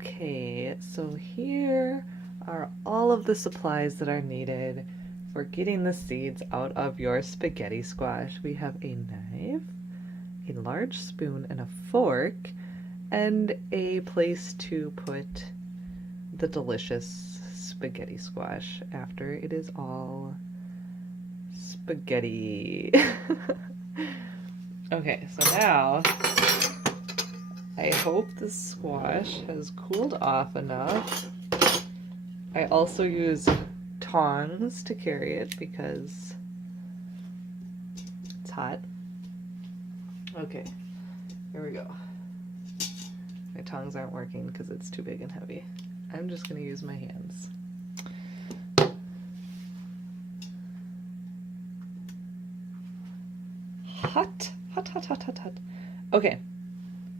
Okay, so here are all of the supplies that are needed for getting the seeds out of your spaghetti squash. We have a knife, a large spoon and a fork, and a place to put the delicious spaghetti squash after it is all spaghetti. Okay, so now I hope the squash has cooled off enough. I also use tongs to carry it because it's hot. Okay, here we go. My tongs aren't working because it's too big and heavy. I'm just going to use my hands. Hot, hot, hot, hot, hot, hot. Okay,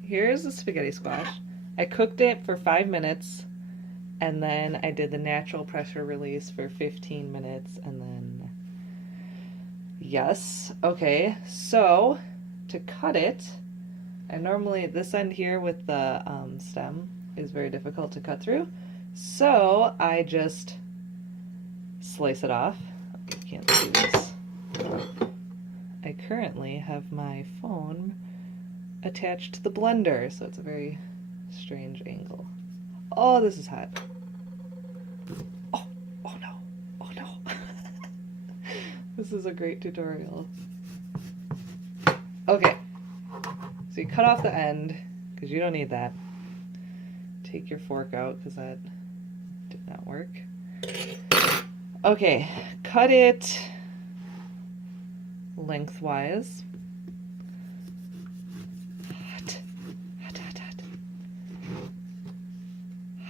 here's the spaghetti squash. I cooked it for 5 minutes, and then I did the natural pressure release for 15 minutes, and then, yes, okay, so to cut it, and normally this end here with the stem is very difficult to cut through, so I just slice it off. Okay, you can't see this. I currently have my phone attached to the blender, so it's a very strange angle. Oh, this is hot. Oh, oh no, oh no. This is a great tutorial. Okay, so you cut off the end, because you don't need that. Take your fork out, because that did not work. Okay, cut it lengthwise. Hot, hot, hot, hot.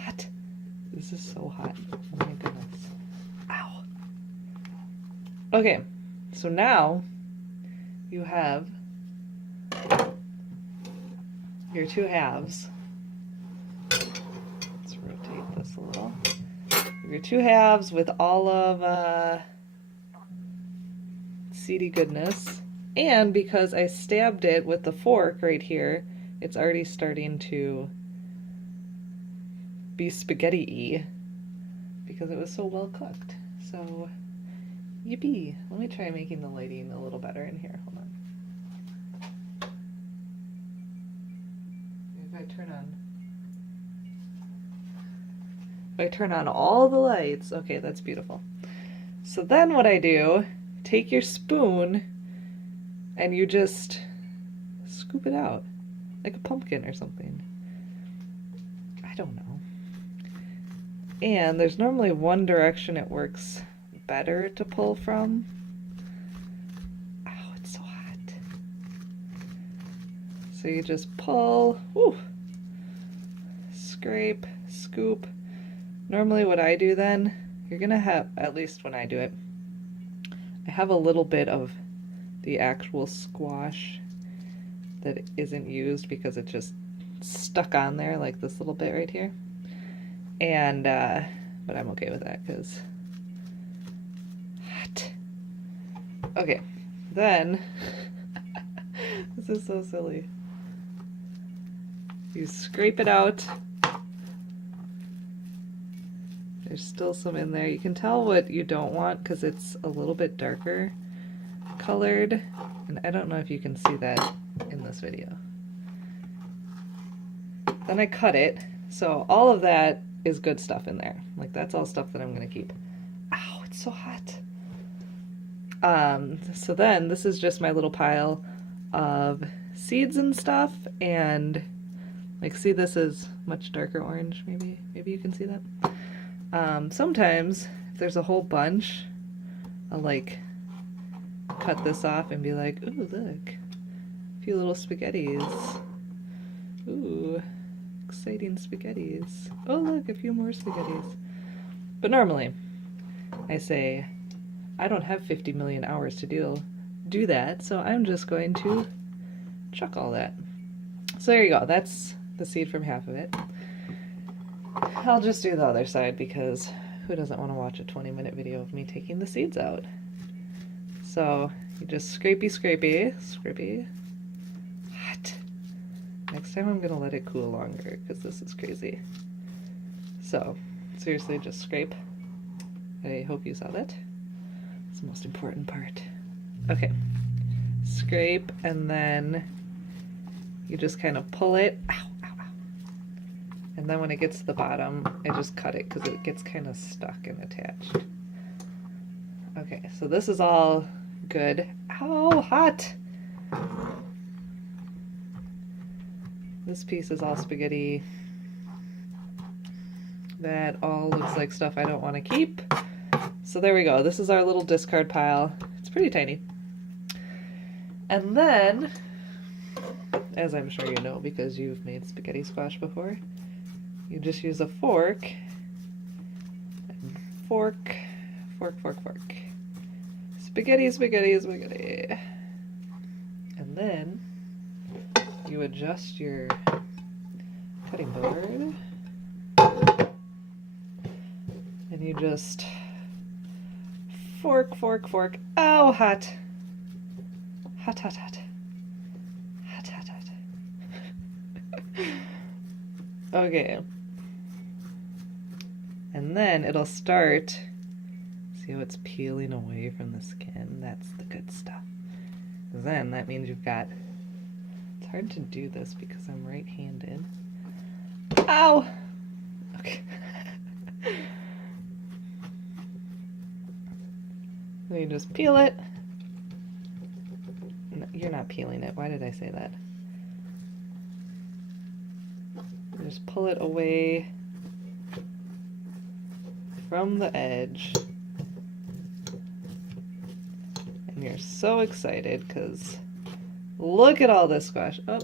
Hot. This is so hot. Oh my goodness. Ow. Okay, so now you have your two halves. Let's rotate this a little. Your two halves with all of seedy goodness, and because I stabbed it with the fork right here, it's already starting to be spaghetti-y because it was so well cooked. So, yippee. Let me try making the lighting a little better in here. Hold on. If I turn on all the lights, okay, that's beautiful. So then what I do, take your spoon and you just scoop it out like a pumpkin or something. I don't know. And there's normally one direction it works better to pull from. Ow, it's so hot. So you just pull, whoo, scrape, scoop. Normally what I do then, you're gonna have, at least when I do it, I have a little bit of the actual squash that isn't used because it just stuck on there, like this little bit right here. And, but I'm okay with that because hot. Okay, then, this is so silly. You scrape it out. There's still some in there. You can tell what you don't want because it's a little bit darker colored. And I don't know if you can see that in this video. Then I cut it. So all of that is good stuff in there. Like that's all stuff that I'm going to keep. Ow, it's so hot. So then this is just my little pile of seeds and stuff. And like, see, this is much darker orange. Maybe you can see that. Sometimes if there's a whole bunch, I'll like cut this off and be like, ooh, look, a few little spaghettis. Ooh, exciting spaghettis. Oh, look, a few more spaghettis. But normally, I say, I don't have 50 million hours to do that, so I'm just going to chuck all that. So there you go, that's the seed from half of it. I'll just do the other side because who doesn't want to watch a 20-minute video of me taking the seeds out? So you just scrapey. Hot. Next time I'm going to let it cool longer because this is crazy. So, seriously, just scrape. I hope you saw that. It's the most important part. Okay. Scrape, and then you just kind of pull it. Ow, ow, ow. And then when it gets to the bottom, I just cut it because it gets kind of stuck and attached. Okay, so this is all good. Ow, hot! This piece is all spaghetti. That all looks like stuff I don't want to keep. So there we go. This is our little discard pile. It's pretty tiny. And then, as I'm sure you know because you've made spaghetti squash before, you just use a fork. And fork, fork, fork, fork. Spaghetti, spaghetti, spaghetti. And then you adjust your cutting board. And you just fork, fork, fork. Oh, hot. Hot, hot, hot. Hot, hot, hot. Okay. And then it'll start. See how it's peeling away from the skin? That's the good stuff. Then that means you've got. It's hard to do this because I'm right-handed. Ow! Okay. Then you just peel it. No, you're not peeling it. Why did I say that? You just pull it away from the edge. And you're so excited because look at all this squash. Oh,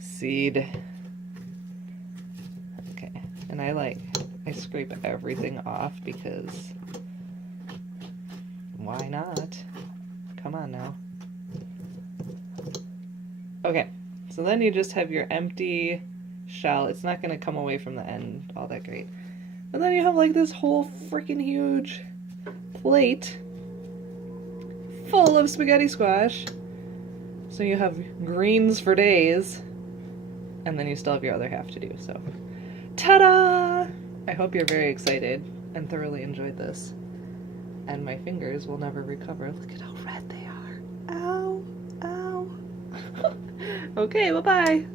seed. Okay, and I scrape everything off because why not? Come on now. Okay, so then you just have your empty shell. It's not going to come away from the end all that great. And then you have like this whole freaking huge plate full of spaghetti squash. So you have greens for days, and then you still have your other half to do. So, ta-da! I hope you're very excited and thoroughly enjoyed this. And my fingers will never recover. Look at how red they are. Ow, ow. Okay, bye-bye.